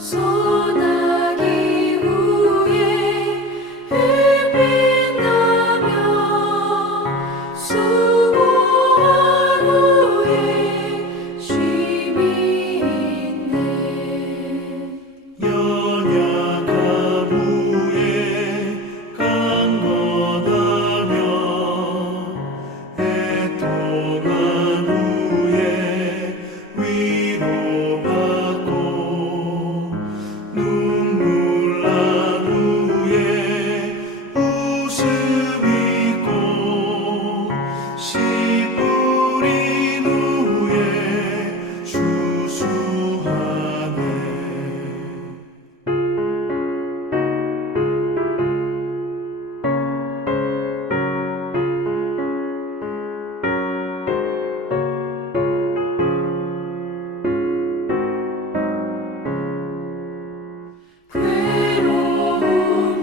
소나기 후에 햇빛 나며 수고한 후에 쉼이 있네. 연약함 후에 강건하며 애통한 후에 위로받고 눈물 난 후에 웃음 있고 씨 뿌린 후에 추수하네. 괴로움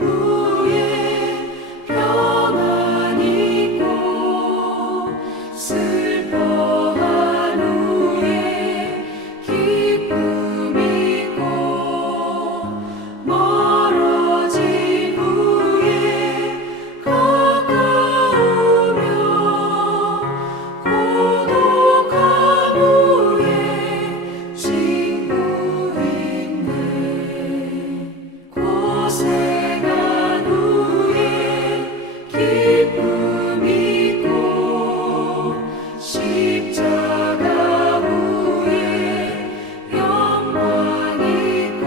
후에 평안 있고 슬퍼한 후에 기쁨 있고 멀어진 후에 가까우며 고독한 후에 친구 있네. 고생한 후에 기쁨 있고 십자가 후에 영광 있고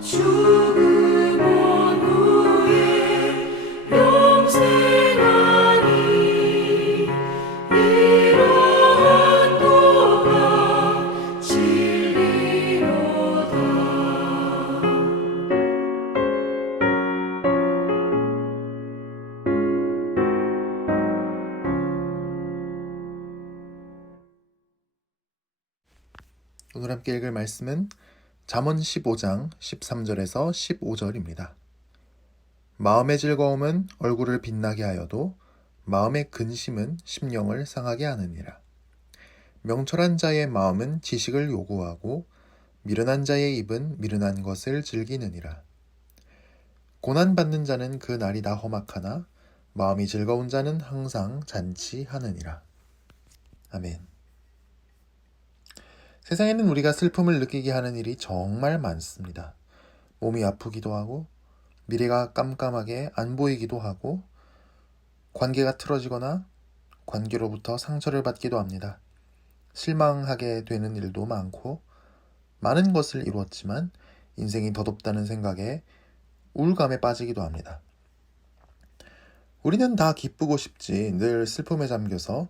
죽음 온 후에 영생하니 이러한 도가 진리로다. 오늘 함께 읽을 말씀은 잠언 15장 13절에서 15절입니다. 마음의 즐거움은 얼굴을 빛나게 하여도 마음의 근심은 심령을 상하게 하느니라. 명철한 자의 마음은 지식을 요구하고 미련한 자의 입은 미련한 것을 즐기느니라. 고난받는 자는 그 날이 다 험악하나 마음이 즐거운 자는 항상 잔치하느니라. 아멘. 세상에는 우리가 슬픔을 느끼게 하는 일이 정말 많습니다. 몸이 아프기도 하고 미래가 깜깜하게 안 보이기도 하고 관계가 틀어지거나 관계로부터 상처를 받기도 합니다. 실망하게 되는 일도 많고 많은 것을 이루었지만 인생이 덧없다는 생각에 우울감에 빠지기도 합니다. 우리는 다 기쁘고 싶지 늘 슬픔에 잠겨서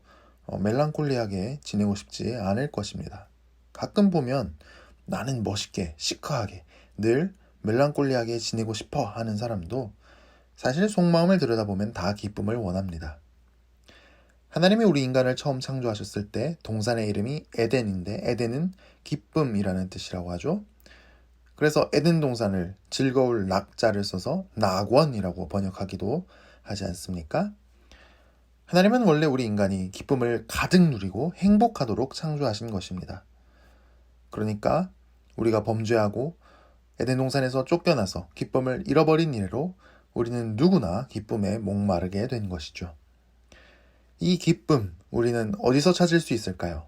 멜랑콜리하게 지내고 싶지 않을 것입니다. 가끔 보면 나는 멋있게 시크하게 늘 멜랑콜리하게 지내고 싶어 하는 사람도 사실 속마음을 들여다보면 다 기쁨을 원합니다. 하나님이 우리 인간을 처음 창조하셨을 때 동산의 이름이 에덴인데 에덴은 기쁨이라는 뜻이라고 하죠. 그래서 에덴 동산을 즐거울 낙자를 써서 낙원이라고 번역하기도 하지 않습니까? 하나님은 원래 우리 인간이 기쁨을 가득 누리고 행복하도록 창조하신 것입니다. 그러니까 우리가 범죄하고 에덴 동산에서 쫓겨나서 기쁨을 잃어버린 이래로 우리는 누구나 기쁨에 목마르게 된 것이죠. 이 기쁨, 우리는 어디서 찾을 수 있을까요?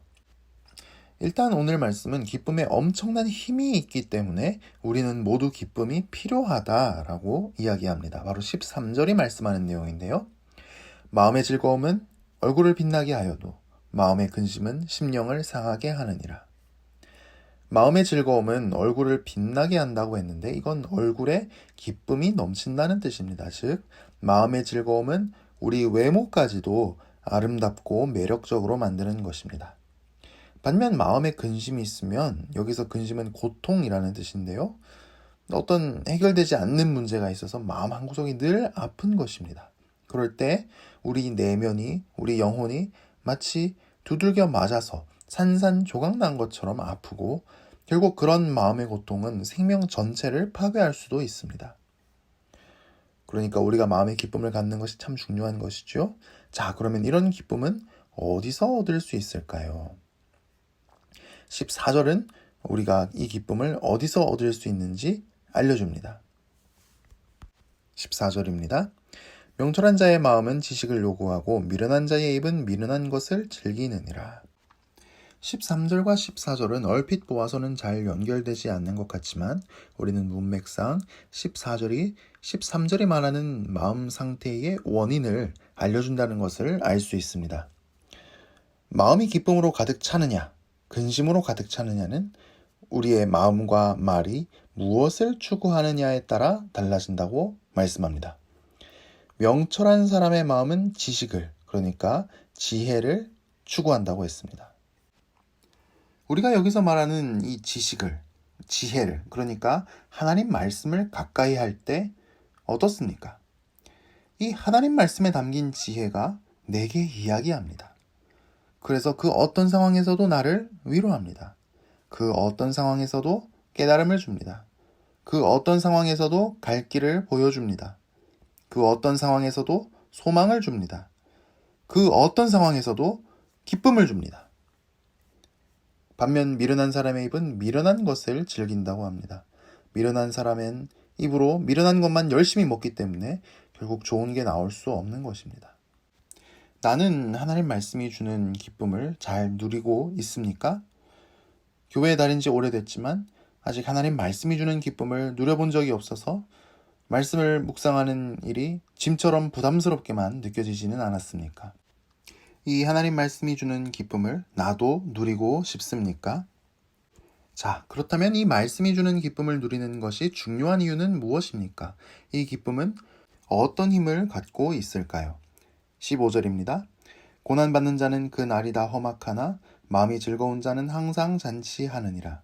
일단 오늘 말씀은 기쁨에 엄청난 힘이 있기 때문에 우리는 모두 기쁨이 필요하다라고 이야기합니다. 바로 13절이 말씀하는 내용인데요. 마음의 즐거움은 얼굴을 빛나게 하여도 마음의 근심은 심령을 상하게 하느니라. 마음의 즐거움은 얼굴을 빛나게 한다고 했는데 이건 얼굴에 기쁨이 넘친다는 뜻입니다. 즉, 마음의 즐거움은 우리 외모까지도 아름답고 매력적으로 만드는 것입니다. 반면 마음에 근심이 있으면 여기서 근심은 고통이라는 뜻인데요. 어떤 해결되지 않는 문제가 있어서 마음 한구석이 늘 아픈 것입니다. 그럴 때 우리 내면이, 우리 영혼이 마치 두들겨 맞아서 산산조각 난 것처럼 아프고 결국 그런 마음의 고통은 생명 전체를 파괴할 수도 있습니다. 그러니까 우리가 마음의 기쁨을 갖는 것이 참 중요한 것이죠. 자, 그러면 이런 기쁨은 어디서 얻을 수 있을까요? 14절은 우리가 이 기쁨을 어디서 얻을 수 있는지 알려줍니다. 14절입니다. 명철한 자의 마음은 지식을 요구하고 미련한 자의 입은 미련한 것을 즐기느니라. 13절과 14절은 얼핏 보아서는 잘 연결되지 않는 것 같지만 우리는 문맥상 14절이 13절이 말하는 마음 상태의 원인을 알려준다는 것을 알 수 있습니다. 마음이 기쁨으로 가득 차느냐, 근심으로 가득 차느냐는 우리의 마음과 말이 무엇을 추구하느냐에 따라 달라진다고 말씀합니다. 명철한 사람의 마음은 지식을, 그러니까 지혜를 추구한다고 했습니다. 우리가 여기서 말하는 이 지식을, 지혜를, 그러니까 하나님 말씀을 가까이 할 때 어떻습니까? 이 하나님 말씀에 담긴 지혜가 내게 이야기합니다. 그래서 그 어떤 상황에서도 나를 위로합니다. 그 어떤 상황에서도 깨달음을 줍니다. 그 어떤 상황에서도 갈 길을 보여줍니다. 그 어떤 상황에서도 소망을 줍니다. 그 어떤 상황에서도 기쁨을 줍니다. 반면 미련한 사람의 입은 미련한 것을 즐긴다고 합니다. 미련한 사람은 입으로 미련한 것만 열심히 먹기 때문에 결국 좋은 게 나올 수 없는 것입니다. 나는 하나님 말씀이 주는 기쁨을 잘 누리고 있습니까? 교회에 다닌 지 오래됐지만 아직 하나님 말씀이 주는 기쁨을 누려본 적이 없어서 말씀을 묵상하는 일이 짐처럼 부담스럽게만 느껴지지는 않았습니까? 이 하나님 말씀이 주는 기쁨을 나도 누리고 싶습니까? 자, 그렇다면 이 말씀이 주는 기쁨을 누리는 것이 중요한 이유는 무엇입니까? 이 기쁨은 어떤 힘을 갖고 있을까요? 15절입니다. 고난받는 자는 그 날이 다 험악하나 마음이 즐거운 자는 항상 잔치하느니라.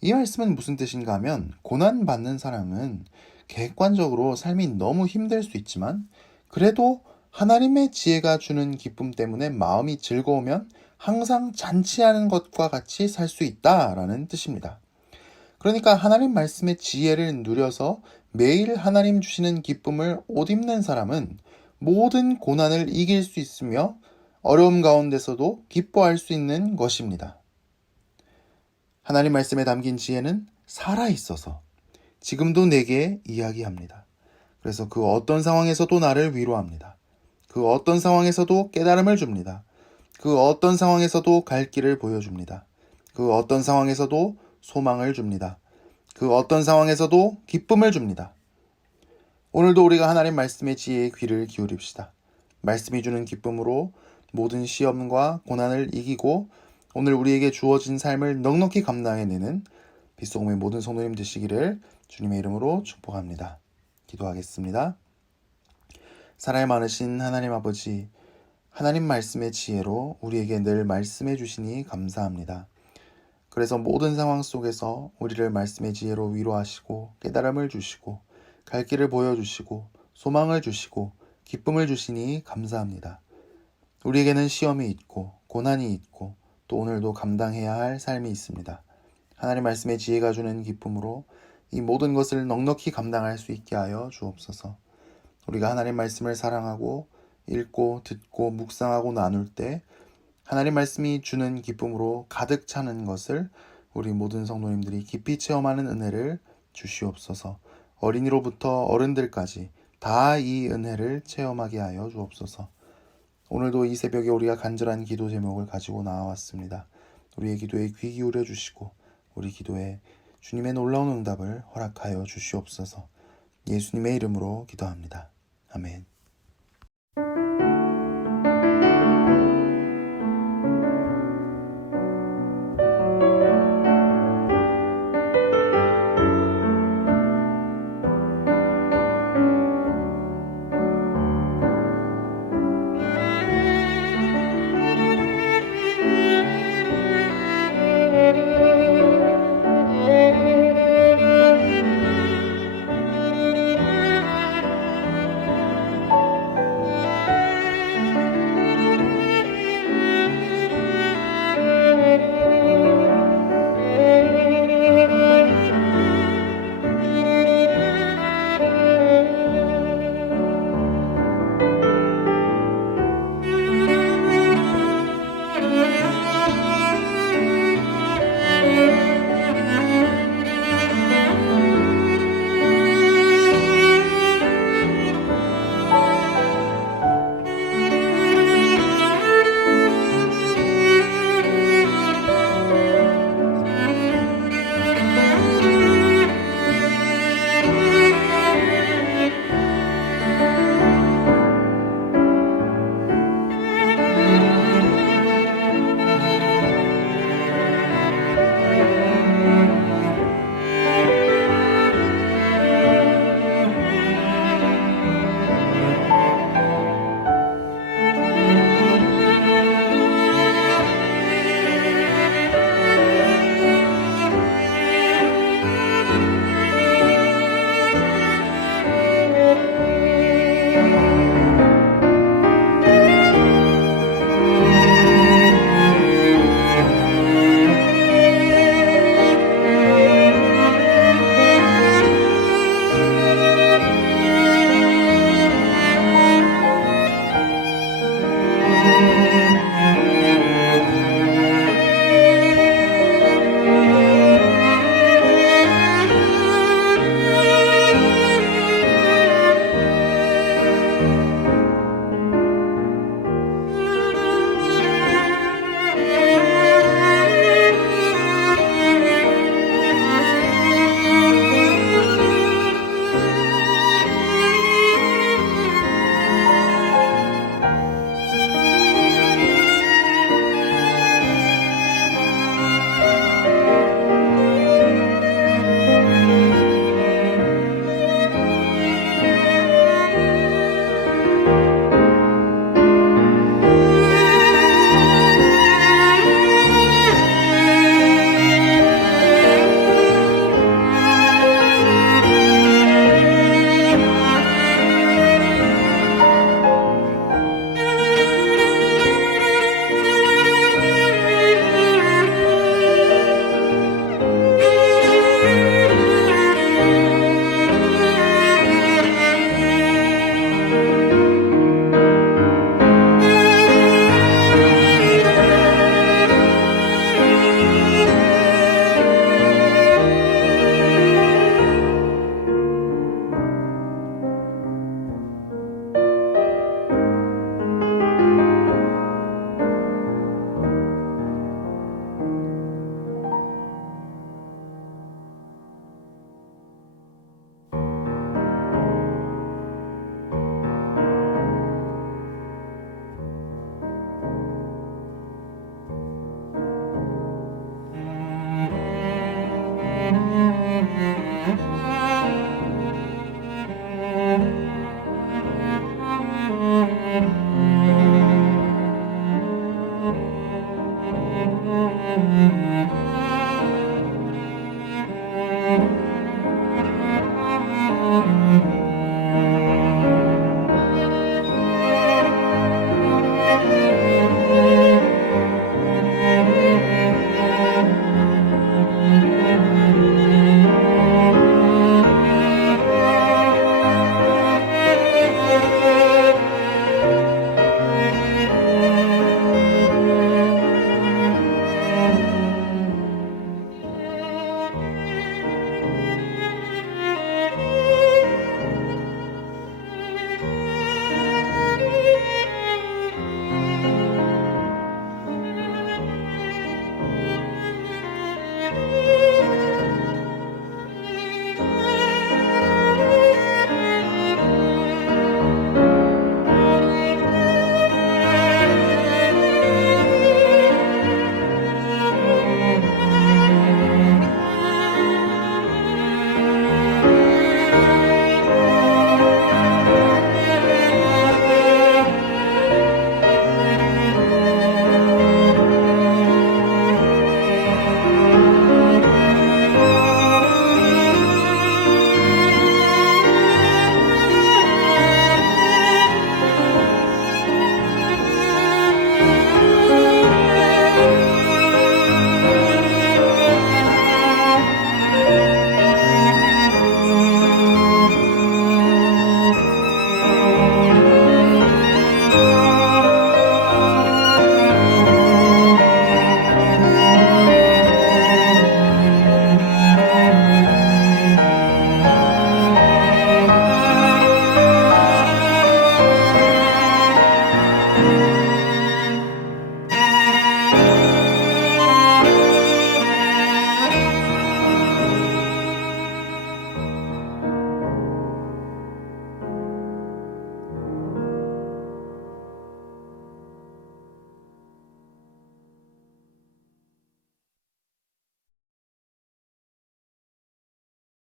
이 말씀은 무슨 뜻인가 하면 고난받는 사람은 객관적으로 삶이 너무 힘들 수 있지만 그래도 하나님의 지혜가 주는 기쁨 때문에 마음이 즐거우면 항상 잔치하는 것과 같이 살 수 있다라는 뜻입니다. 그러니까 하나님 말씀의 지혜를 누려서 매일 하나님 주시는 기쁨을 옷 입는 사람은 모든 고난을 이길 수 있으며 어려움 가운데서도 기뻐할 수 있는 것입니다. 하나님 말씀에 담긴 지혜는 살아있어서 지금도 내게 이야기합니다. 그래서 그 어떤 상황에서도 나를 위로합니다. 그 어떤 상황에서도 깨달음을 줍니다. 그 어떤 상황에서도 갈 길을 보여줍니다. 그 어떤 상황에서도 소망을 줍니다. 그 어떤 상황에서도 기쁨을 줍니다. 오늘도 우리가 하나님 말씀의 지혜에 귀를 기울입시다. 말씀이 주는 기쁨으로 모든 시험과 고난을 이기고 오늘 우리에게 주어진 삶을 넉넉히 감당해내는 빗소금의 모든 성도님 되시기를 주님의 이름으로 축복합니다. 기도하겠습니다. 사랑이 많으신 하나님 아버지, 하나님 말씀의 지혜로 우리에게 늘 말씀해 주시니 감사합니다. 그래서 모든 상황 속에서 우리를 말씀의 지혜로 위로하시고 깨달음을 주시고 갈 길을 보여주시고 소망을 주시고 기쁨을 주시니 감사합니다. 우리에게는 시험이 있고 고난이 있고 또 오늘도 감당해야 할 삶이 있습니다. 하나님 말씀의 지혜가 주는 기쁨으로 이 모든 것을 넉넉히 감당할 수 있게 하여 주옵소서. 우리가 하나님 말씀을 사랑하고 읽고 듣고 묵상하고 나눌 때 하나님 말씀이 주는 기쁨으로 가득 차는 것을 우리 모든 성도님들이 깊이 체험하는 은혜를 주시옵소서. 어린이로부터 어른들까지 다 이 은혜를 체험하게 하여 주옵소서. 오늘도 이 새벽에 우리가 간절한 기도 제목을 가지고 나와왔습니다. 우리의 기도에 귀 기울여 주시고 우리 기도에 주님의 놀라운 응답을 허락하여 주시옵소서. 예수님의 이름으로 기도합니다. 아멘.